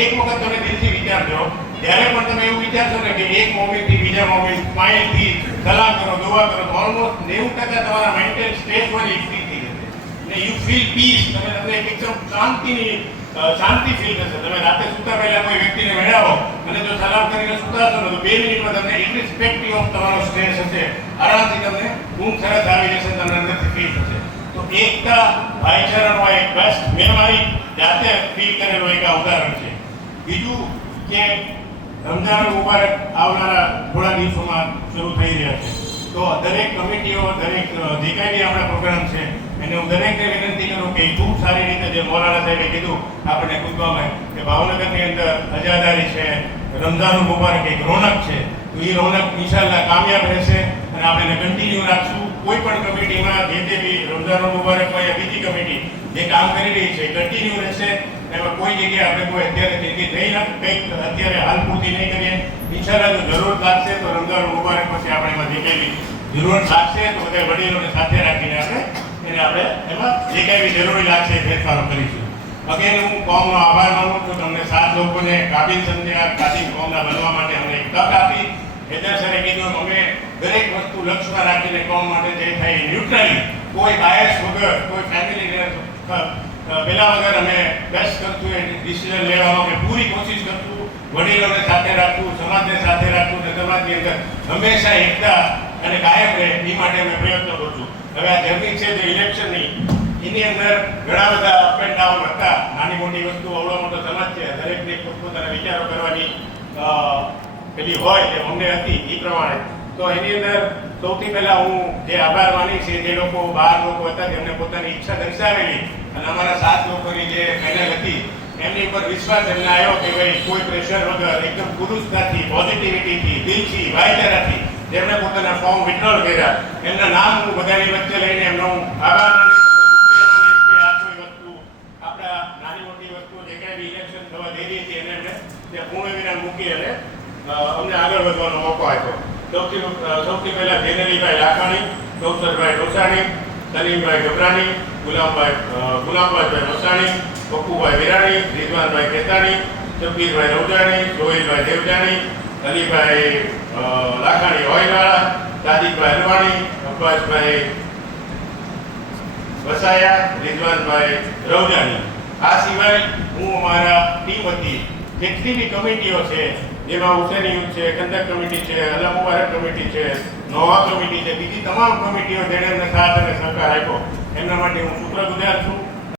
એક વખત તમે દિલથી વિચારજો, જ્યારે પણ તમે એવું વિચારશો ને કે એક મોમેન્ટથી બીજા મોમેન્ટ સ્માઇલથી સલાહ કરો, દુઆ કરો, તો ઓલમોસ્ટ 90% તમારા મેન્ટલ સ્ટ્રેસ હોય ફ્રી થઈ જશે ને યુ ફીલ પીસ. તમને એકદમ શાંતિ ફીલ થશે. તમે રાતે સૂતા પહેલા કોઈ વ્યક્તિને મેળાવો અને જો સલામ કરીને સૂતા છો ને તો 2 મિનિટમાં તમને ઇરિસ્પેક્ટિવ ઓફ તમારો સ્ટ્રેસ હશે, આરામથી તમને ઊંઘ સરસ આવી જશે, તમને અંદરથી ફીલ થશે. તો એકતા ભાઈચારાનો એક બેસ્ટ મેં મારી જાતે ફીલ કરેલો એક ઉદાહરણ છે. બીજું કે રમઝાન મુબારક આવનારા થોડા દિવસોમાં શરૂ થઈ રહ્યા છે. તો દરેક કમિટીઓ, દરેક જે કાંઈ બી આપણા પ્રોગ્રામ છે એને હું દરેકને વિનંતી કરું કે ખૂબ સારી રીતે, જે મૌલાના સાહેબે કીધું આપણને ખુતબામાં કે ભાવનગરની અંદર અજાદારી છે, રમઝાન મુબારક એક રોનક છે, તો એ રોનક ઇન્શાલ્લાહ કામયાબ રહેશે અને આપણે કન્ટિન્યુ રાખશું. કોઈ પણ કમિટીમાં જે બી રમઝાન મુબારક હોય બીજી કમિટી જે કામ કરી રહી છે કન્ટિન્યુ રહેશે. એમાં કોઈ જગ્યાએ આપણે કોઈ અત્યારે ચેન્જીસ નહીં ના, કંઈક અત્યારે હાલ પૂરતી નહીં કરીએ. ઇન્શાલ્લાહ જો જરૂરત લાગશે તો રમઝાન મુબારક પછી આપણે એમાં જે કંઈ બી જરૂરત લાગશે તો બધા વડીલોને સાથે રાખીને આપણે એમાં જે કંઈ બી જરૂરી લાગશે એ ફેરફારો કરીશું. અગેન હું કોમનો આભાર માનું છું. તમને 7 લોકોને કાબિલ સમજ્યા, કાબિલ કોમના બનવા માટે અમને એક તક આપી. હેદર સરે કીધું અમે દરેક વસ્તુ લક્ષ્યમાં રાખીને કોમ માટે જે થાય ન્યુટ્રલી, કોઈ બાયસ વગર, કોઈ ફેમિલી પેલા વગર અમે બેસ્ટ કરશું એ ડિસિઝન લેવાનો કે પૂરી કોશિશ કરશું. વડીલોને સાથે રાખવું, સમાજને સાથે રાખવું અને સમાજની અંદર હંમેશા એકતા અને કાયમ રહે એ માટે અમે પ્રયત્ન કરશું. હવે આ જર્ની છે જે ઇલેક્શનની, એની અંદર ઘણા બધા અપ એન્ડ ડાઉન હતા. નાની મોટી વસ્તુ, અવળો મોટો સમાજ છે, દરેકને પોતપોતાના વિચારો કરવાની પેલી હોય જે અમને હતી એ પ્રમાણે. તો એની અંદર સૌથી પહેલા હું જે આભાર માની છે જે લોકો 12 લોકો હતા જેમને પોતાની ઈચ્છા દર્શાવેલી અને અમારા 7 લોકોની જે પેનલ હતી એમની ઉપર વિશ્વાસ એમને આવ્યો કે ભાઈ કોઈ પ્રેશર વગર એકદમ પુરુષતાથી, પોઝિટિવિટીથી, દિલથી, ભાઈચારાથી જેમણે પોતાના ફોર્મ વિથડ્રોલ કર્યા, એમના નામ હું બધાની વચ્ચે લઈને એમનો હું આભાર માનીશ કે આ કોઈ વસ્તુ આપણા નાની મોટી વસ્તુ જે કાંઈ બી ઇલેક્શન થવા દઈ રહી હતી એને એમને જે પૂર્ણ વિરામ મૂકી અને અમને આગળ વધવાનો મોકો આપ્યો. સૌથી પહેલા જેનરીભાઈ લાખાણી, ડોક્ટરભાઈ ડોસાણી, સલીમભાઈ ગભરાણી, ગુલામભાઈ વસાણી, બકુભાઈ વિરાણી, રિઝવાનભાઈ કેતાણી, જબીરભાઈ રૌજાણી, સોહિલભાઈ દેવજાણી, અલીભાઈ લાખાણી હોયવાળા, સાદિકભાઈ અરવાણી, અબ્બાસભાઈ વસાયા, રિઝવાનભાઈ રૌજાણી. આ સિવાય હું અમારા ટીમ વતી જેટલી બી કમિટીઓ છે, જેમાં હુસેન યુથ છે, કંદક કમિટી છે, અલ્લાહ મુબારક કમિટી છે, નોવા કમિટી છે, બીજી તમામ કમિટીઓ જેણે અમને સાથ અને સહકાર આપ્યો એમના માટે હું શુક્રગુજાર છું.